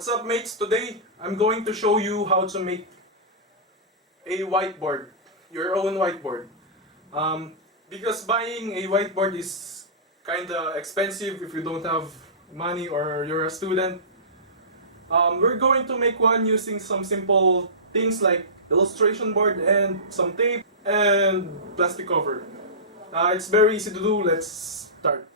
What's up, mates? Today I'm going to show you how to make a whiteboard, your own whiteboard. Because buying a whiteboard is kinda expensive if you don't have money or you're a student. We're going to make one using some simple things like illustration board and some tape and plastic cover. It's very easy to do. Let's start.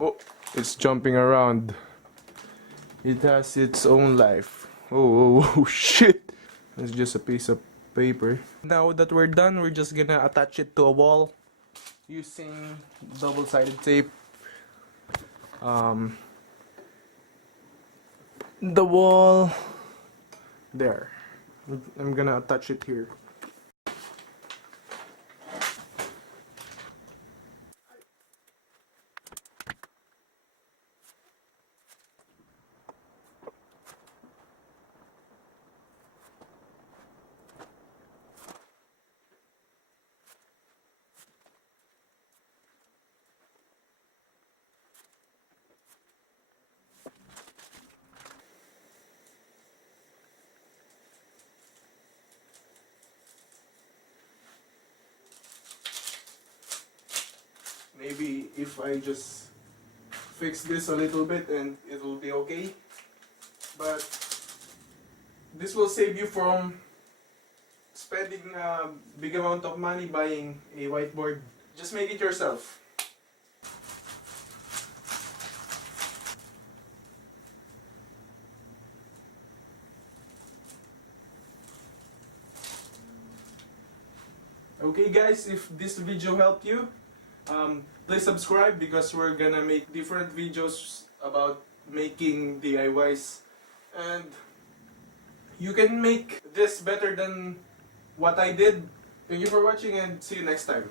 Oh, it's jumping around. It has its own life. Oh, shit. It's just a piece of paper. Now that we're done, we're just gonna attach it to a wall using double-sided tape. The wall there. I'm gonna attach it here. Maybe if I just fix this a little bit and it will be okay. But this will save you from spending a big amount of money buying a whiteboard. Just make it yourself. Okay guys, if this video helped you, please subscribe because we're gonna make different videos about making DIYs, and you can make this better than what I did. Thank you for watching and see you next time.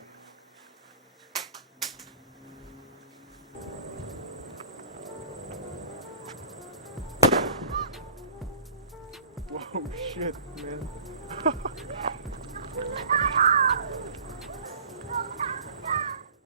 Whoa, shit, man.